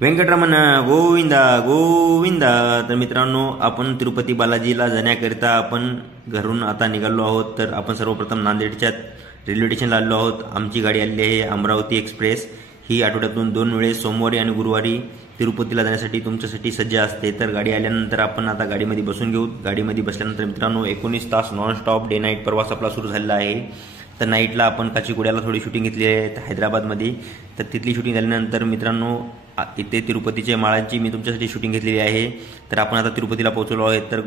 वेंकटरमण गोविंदा गोविंदा। तर मित्रांनो, आपण तिरुपती बालाजीला जाण्याकरिता आपण घरून आता निघालो आहोत। तर आपण सर्वप्रथम नांदेडच्या रेल्वे स्टेशनला आलो आहोत। आमची गाडी आली आहे अमरावती एक्सप्रेस। ही आठवड्यातून 2 वेळेस सोमवारी आणि गुरुवारी तिरुपतीला जाण्यासाठी तुमच्यासाठी सज्ज असते। तर गाडी आल्यानंतर आपण आता गाडीमध्ये बसून घेऊ। गाडीमध्ये बसल्यानंतर मित्रांनो 19 तास नॉन स्टॉप डे नाईट प्रवास आपला सुरू झालेला आहे। तर नाईटला आपण काचीगुड्याला थोडी शूटिंग घेतली आहे हैदराबादमध्ये। तर तिथली शूटिंग झाल्यानंतर मित्रांनो इथे तिरुपतीच्या माळांची मी तुमच्यासाठी शूटिंग घेतलेली आहे। तर आपण आता तिरुपतीला पोहोचलो आहोत। तर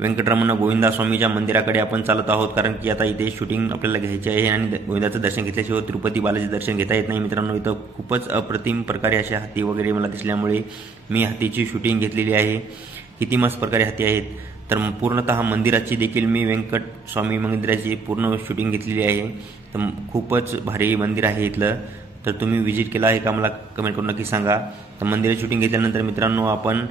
वेंकटरमण गोविंदा स्वामीच्या मंदिराकडे आपण चालत आहोत, कारण की आता इथे शूटिंग आपल्याला घ्यायची आहे आणि गोविंदाचं दर्शन घेतल्याशिवाय तिरुपती बालाजी दर्शन घेता येत नाही। मित्रांनो, इथं खूपच अप्रतिम प्रकारे असे हत्ती वगैरे मला दिसल्यामुळे मी हत्तीची शूटिंग घेतलेली आहे। किती मस्त प्रकारे हत्ती आहेत। तर पूर्णतः मंदिराची देखील मी वेंकट स्वामी मंदिराची पूर्ण शूटिंग घेतलेली आहे। तर खूपच भारी मंदिर आहे इथलं। तर तुम्ही विजिट केला आहे का मला कमेंट करून नक्की सांगा। तर मंदिराची शूटिंग घेतल्यानंतर मित्रांनो आपण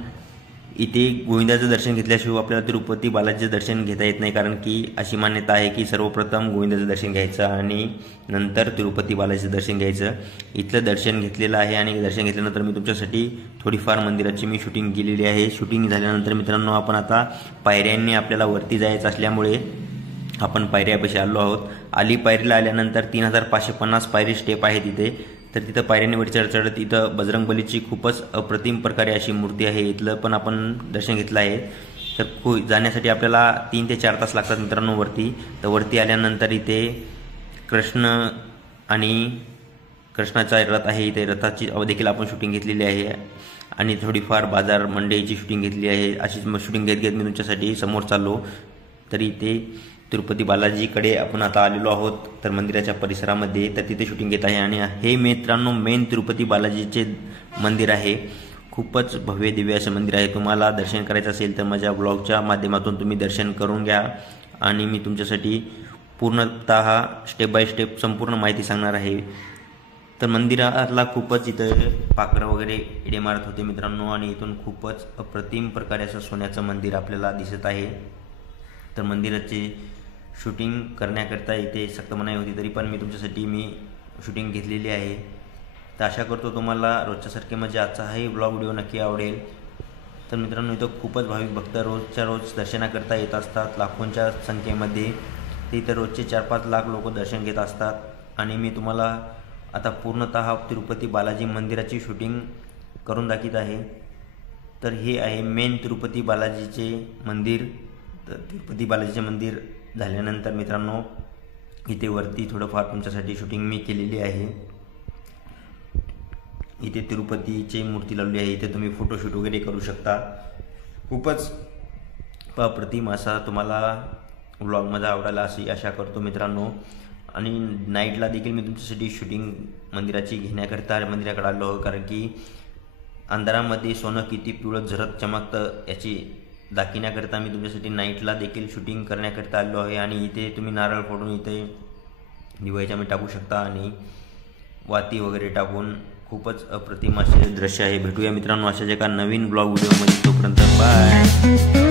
इथे गोविंदाचं दर्शन घेतल्याशिवाय आपल्याला तिरुपती बालाजीचं दर्शन घेता येत नाही, कारण की अशी मान्यता आहे की सर्वप्रथम गोविंदाचं दर्शन घ्यायचं आणि नंतर तिरुपती बालाजीचं दर्शन घ्यायचं। इथलं दर्शन घेतलेलं आहे आणि दर्शन घेतल्यानंतर मी तुमच्यासाठी थोडीफार मंदिराची मी शूटिंग केलेली आहे। शूटिंग झाल्यानंतर मित्रांनो आपण आता पायऱ्यांनी आपल्याला वरती जायचं असल्यामुळे आपण पायऱ्यापाशी आलो आहोत। आली पायरीला आल्यानंतर 3550 पायरी स्टेप आहे तिथे। तर तिथं पायऱ्यांवर चढत इथं बजरंगबलीची खूपच अप्रतिम प्रकारे अशी मूर्ती आहे। इथलं पण आपण दर्शन घेतलं आहे। तर जाण्यासाठी आपल्याला 3 ते 4 तास लागतात मित्रांनो वरती। तर वरती आल्यानंतर इथे कृष्ण आणि कृष्णाचा रथ आहे। इथे रथाची देखील आपण शूटिंग घेतलेली आहे आणि थोडीफार बाजार मंडईची शूटिंग घेतली आहे। अशीच शूटिंग घेत घेत मी तुमच्यासाठी समोर चाललो। तरी इथे तिरुपती बालाजीकडे आपण आता आलेलो आहोत। तर मंदिराच्या परिसरामध्ये तर तिथे शूटिंग घेत आहे आणि हे मित्रांनो मेन तिरुपती बालाजीचे मंदिर आहे। खूपच भव्य दिव्य असं मंदिर आहे। तुम्हाला दर्शन करायचं असेल तर माझ्या ब्लॉगच्या माध्यमातून तुम्ही दर्शन करून घ्या आणि मी तुमच्यासाठी पूर्णतः स्टेप बाय स्टेप संपूर्ण माहिती सांगणार आहे। तर मंदिराला खूपच इथं पाखरं वगैरे इडे मारत होते मित्रांनो आणि इथून खूपच अप्रतिम प्रकारे असं सोन्याचं मंदिर आपल्याला दिसत आहे। तर मंदिराची शूटिंग करण्याकरता इथे सक्त मनाई होती, तरी पण मी तुमच्यासाठी शूटिंग घेतलेली आहे। तर आशा करतो तुम्हाला रोजच्यासारखे म्हणजे आजचाही ब्लॉग व्हिडिओ नक्की आवडेल। तर मित्रांनो इथं खूपच भाविक भक्त रोजच्या रोज दर्शनाकरता येत असतात लाखोंच्या संख्येमध्ये। ते इथं रोजचे 4-5 लाख लोक दर्शन घेत असतात आणि मी तुम्हाला आता पूर्णतः तिरुपती बालाजी मंदिराची शूटिंग करून दाखवत आहे। तर हे आहे मेन तिरुपती बालाजीचे मंदिर। तर तिरुपती बालाजीचे मंदिर झाल्यानंतर मित्रांनो इथे वरती थोडंफार तुमच्यासाठी शूटिंग मी केलेली आहे। इथे तिरुपतीची मूर्ती लावली आहे। इथे तुम्ही फोटोशूट वगैरे करू शकता। खूपच अप्रतिम असा तुम्हाला व्लॉग माझा आवडायला अशी आशा करतो मित्रांनो। आणि नाईटला देखील मी तुमच्यासाठी शूटिंग मंदिराची घेण्याकरता मंदिराकडे आलो आहोत, कारण की अंधारामध्ये सोनं किती पिवळं झरत चमकतं याची दाखवण्याकरता मी तुमच्यासाठी नाईटला देखील शूटिंग करण्याकरता आलो आहे। आणि इथे तुम्ही नारळ फोडून इथे दिवाळीच्या मी टाकू शकता आणि वाती वगैरे टाकून खूपच अप्रतिम असे दृश्य आहे। भेटूया मित्रांनो अशाच एका नवीन ब्लॉग व्हिडिओमध्ये। तोपर्यंत बाय।